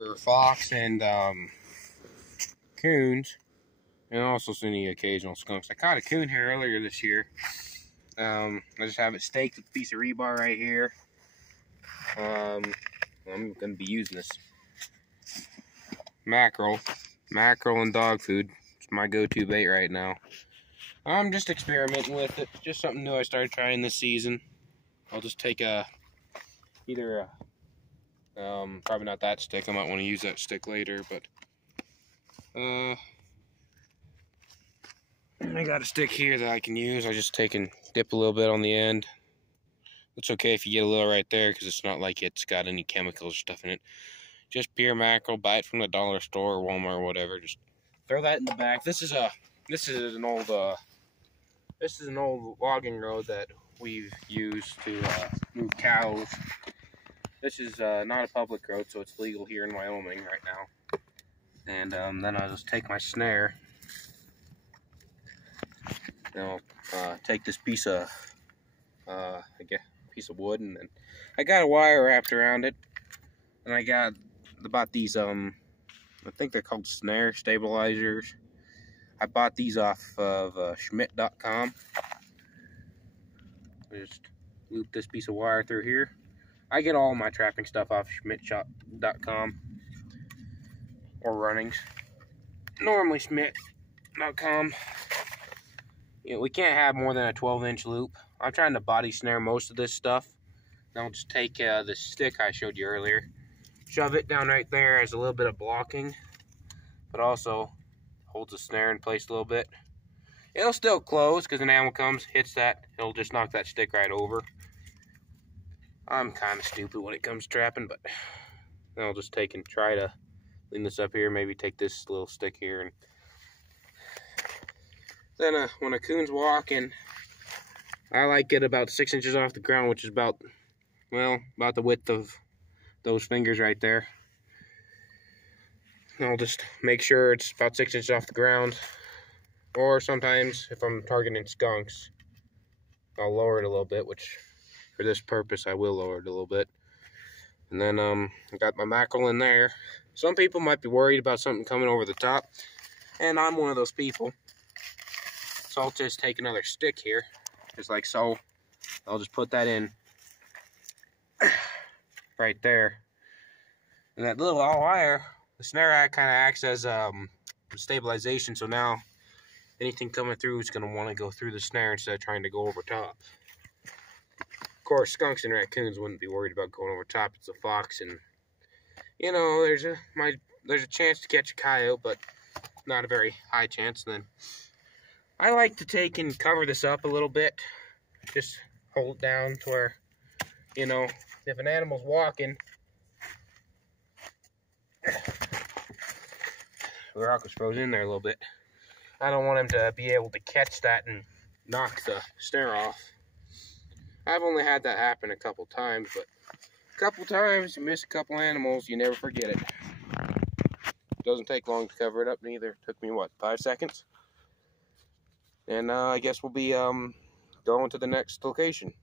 for fox and coons, and also some the occasional skunks. I caught a coon here earlier this year. I just have it staked with a piece of rebar right here. I'm going to be using this mackerel and dog food. It's my go-to bait right now. I'm just experimenting with it. Just something new I started trying this season. I'll just take either probably not that stick. I might want to use that stick later, but I got a stick here that I can use. I just take and dip a little bit on the end. It's okay if you get a little right there, because it's not like it's got any chemicals or stuff in it. Just pure mackerel. Buy it from the dollar store or Walmart or whatever. Just throw that in the back. This is an old logging road that we've used to move cows. This is not a public road, so it's legal here in Wyoming right now. And then I'll just take my snare. I'll take this piece of wood, and then I got a wire wrapped around it, and I got about these I think they're called snare stabilizers. I bought these off of Schmidt.com. Just loop this piece of wire through here. I get all my trapping stuff off Schmidt.com or Runnings. Normally Schmidt.com. You know, we can't have more than a 12-inch loop. I'm trying to body snare most of this stuff. Then I'll just take the stick I showed you earlier, shove it down right there as a little bit of blocking, but also holds the snare in place a little bit. It'll still close because an animal comes, hits that, it'll just knock that stick right over. I'm kind of stupid when it comes to trapping, but then I'll just take and try to lean this up here, maybe take this little stick here, and then when a coon's walking, I like it about 6 inches off the ground, which is about the width of those fingers right there. And I'll just make sure it's about 6 inches off the ground. Or sometimes, if I'm targeting skunks, I'll lower it a little bit, which for this purpose I will lower it a little bit. And then I got my mackerel in there. Some people might be worried about something coming over the top, and I'm one of those people. So I'll just take another stick here, just like so. I'll just put that in right there. And that little wire, the snare kind of acts as stabilization, so now anything coming through is going to want to go through the snare instead of trying to go over top. Of course, skunks and raccoons wouldn't be worried about going over top. It's a fox, and you know, there's a chance to catch a coyote, but not a very high chance. And then I like to take and cover this up a little bit. Just hold it down to where, you know, if an animal's walking, the rock was frozen in there a little bit. I don't want him to be able to catch that and knock the snare off. I've only had that happen a couple times, but a couple times you miss a couple animals, you never forget it. Doesn't take long to cover it up neither. It took me, what, 5 seconds? And I guess we'll be going to the next location.